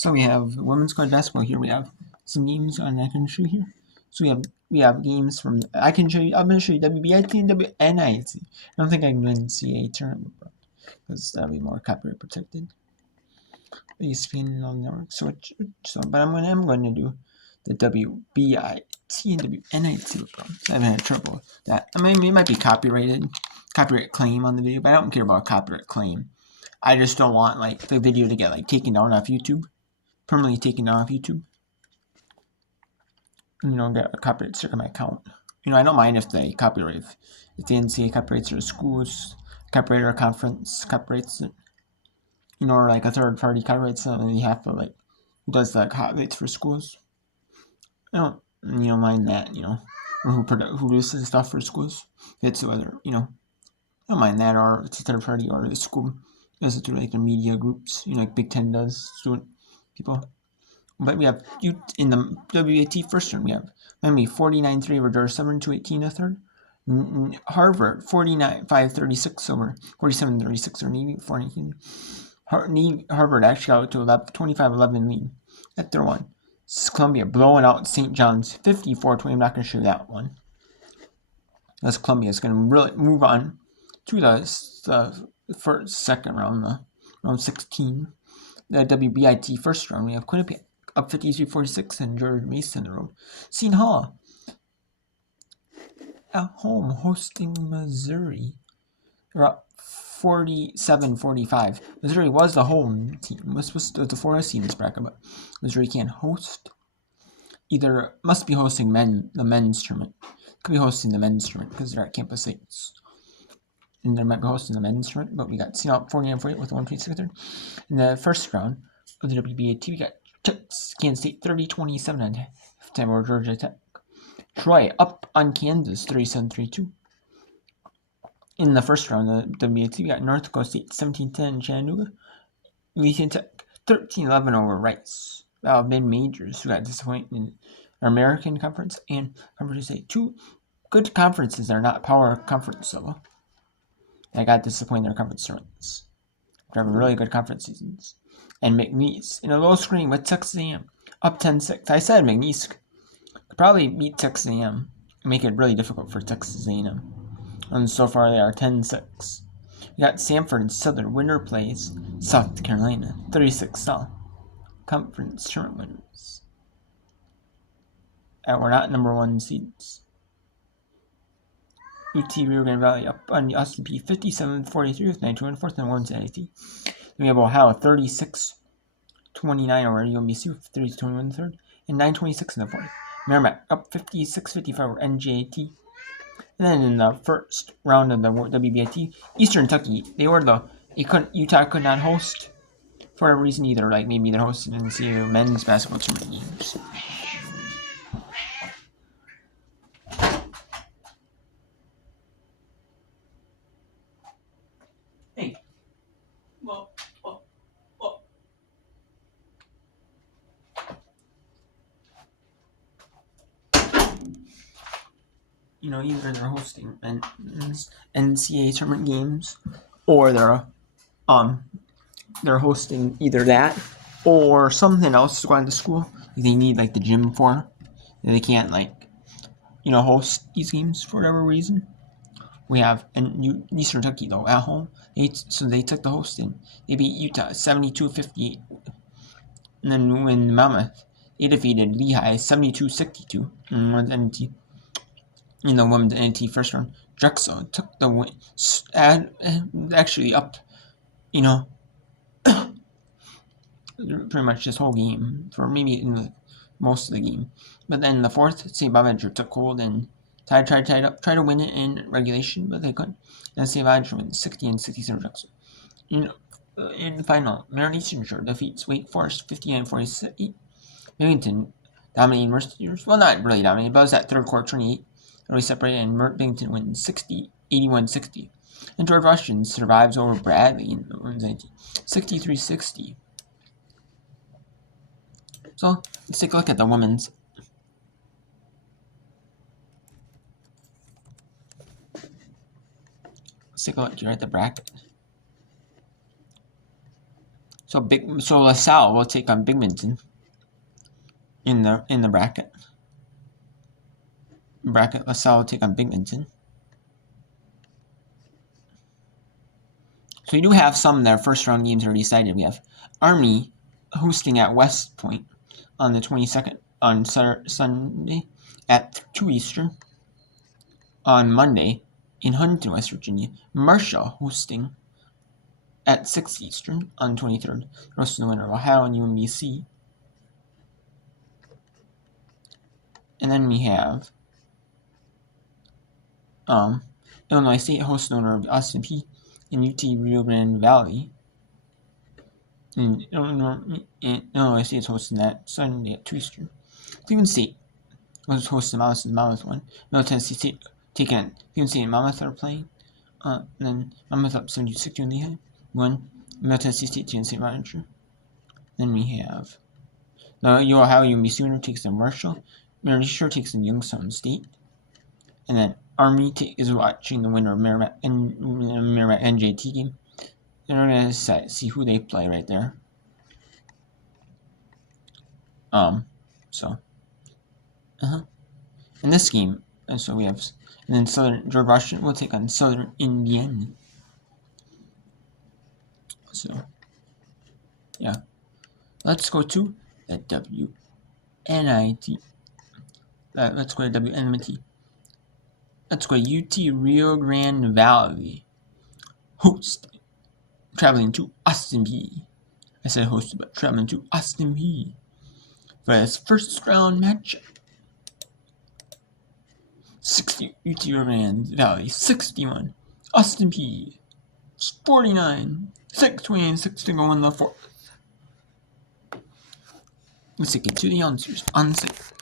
So we have women's college basketball here. We have some games on I can show you here. So we have games from I can show you. I'm gonna show you WBIT and WNIT. I don't think I can do NCAA tournament because that'll be more copyright protected. ESPN on the network. But I'm going to do the WBIT and WNIT. I've had trouble with that. I mean, it might be copyright claim on the video, but I don't care about copyright claim. I just don't want like the video to get like taken down off YouTube, permanently taken down off YouTube. Get a copyright strike on my account. I don't mind if they copyright, if the NCAA copyrights or the schools copyright or a conference copyrights it. Or like a third party copyrights it, and you have to like who does the copyrights for schools. I don't mind that, or who produces stuff for schools. It's whether I don't mind that, or it's a third party or the school does it through like the media groups, like Big Ten does, student people. But we have in the WAT first round, we have Miami 49-3 over Georgia Southern, 218 a third. Harvard 49-5-36 over 47-36 over Navy 419. Harvard actually got to 25-11 lead at their one. Columbia blowing out St. John's 54-20. I'm not going to show that one. Because Columbia is going to really move on to the second round, round 16. The WBIT first round, we have Quinnipiac up 53-46 and George Mason on the road. Seton Hall at home hosting Missouri. They're up 47-45. Missouri was the home team. This was the 4S team in this bracket, but Missouri can't host. Either must be hosting the men's tournament. Could be hosting the men's tournament because they're at Campus 8. And they might be hosting the men's tournament, but we got Seton Hall 49-48 with 126 in the first round of the WBAT. We got Kansas State 30-27 on halftime over Georgia Tech. Troy up on Kansas 37-32. In the first round of the WBAT, we got North Dakota State 17-10 Chattanooga. Louisiana Tech 13-11 over Rice. Mid-majors who got disappointed in our American Conference and Conference State. Two good conferences that are not power conference level. They got disappointed in their conference tournaments. They're having really good conference seasons. And McNeese in a low screen with Texas A&M up 10-6. I said McNeese could probably beat Texas A&M and make it really difficult for Texas A&M. And so far they are 10-6. We got Samford and Southern. Winner plays South Carolina 36 all. Conference tournament winners. And we're not number one seeds. UT Rio Grande Valley up on the Austin P 57-43 with 9-2 fourth and one's NIT. Then we have Ohio 36-29 over UMBC with 30-21 third and 9-26 in the fourth. Merrimack up 56-55 over NJAT. And then in the first round of the WBIT, Eastern Kentucky, Utah could not host for whatever reason either. Like maybe they're hosting NCAA men's basketball tournament games. Hey, well. Either they're hosting NCAA tournament games, or they're hosting either that or something else to go into school. They need like the gym for. They can't host these games for whatever reason. We have Eastern Kentucky though at home. So they took the hosting. They beat Utah 72-58. And then when Monmouth, they defeated Lehigh 72-62 in the women's NT first round. Drexel took the win, actually up, pretty much this whole game, for maybe in most of the game. But then the fourth, St. Bonaventure took hold and tried to win it in regulation, but they couldn't. And St. Bonaventure wins 60-67 Drexel. In the final, Maryland Eastern Shore defeats Wake Forest 59-48. Binghamton dominating Mercyhurst. Well, not really dominating, but it was that third quarter 28. Really separated, and Binghamton wins 81-60. And George Washington survives over Bradley in the women's 63-60. So let's take a look at the women's. Let's take a look here at the bracket. So LaSalle will take on Binghamton in the bracket. LaSalle will take on Binghamton. So we do have some of their first round games already decided. We have Army hosting at West Point on the 22nd on Sunday at 2 Eastern. On Monday in Huntington, West Virginia, Marshall hosting at 6 Eastern on the 23rd. Hosting the winner of Ohio and UMBC. And then we have Illinois State hosting the winner of Austin Peay and UT Rio Grande Valley. And Illinois State is hosting that Sunday at 2 Eastern. Cleveland State was hosting the Monmouth one. Middle Tennessee State taking it. Cleveland State and Monmouth are playing. And then Monmouth up 76 in Lehigh. Middle Tennessee State taking St. Bonaventure. Then we have the Ohio UMBC winner takes the Marshall. Mary Shore takes the Youngstown State. And then Army is watching the winner of Merrimack NJT game. And we're going to see who they play right there. In this game, and so we have, and then George Washington will take on Southern Indiana. So, yeah. Let's go to the WNIT. Let's go to WNIT. Let's go to UT Rio Grande Valley. Traveling to Austin Peay. I said hosted, but traveling to Austin Peay for his first round matchup. 60 UT Rio Grande Valley 61. Austin Peay 49. 6 to go in the fourth. Let's take it to the answers on the site.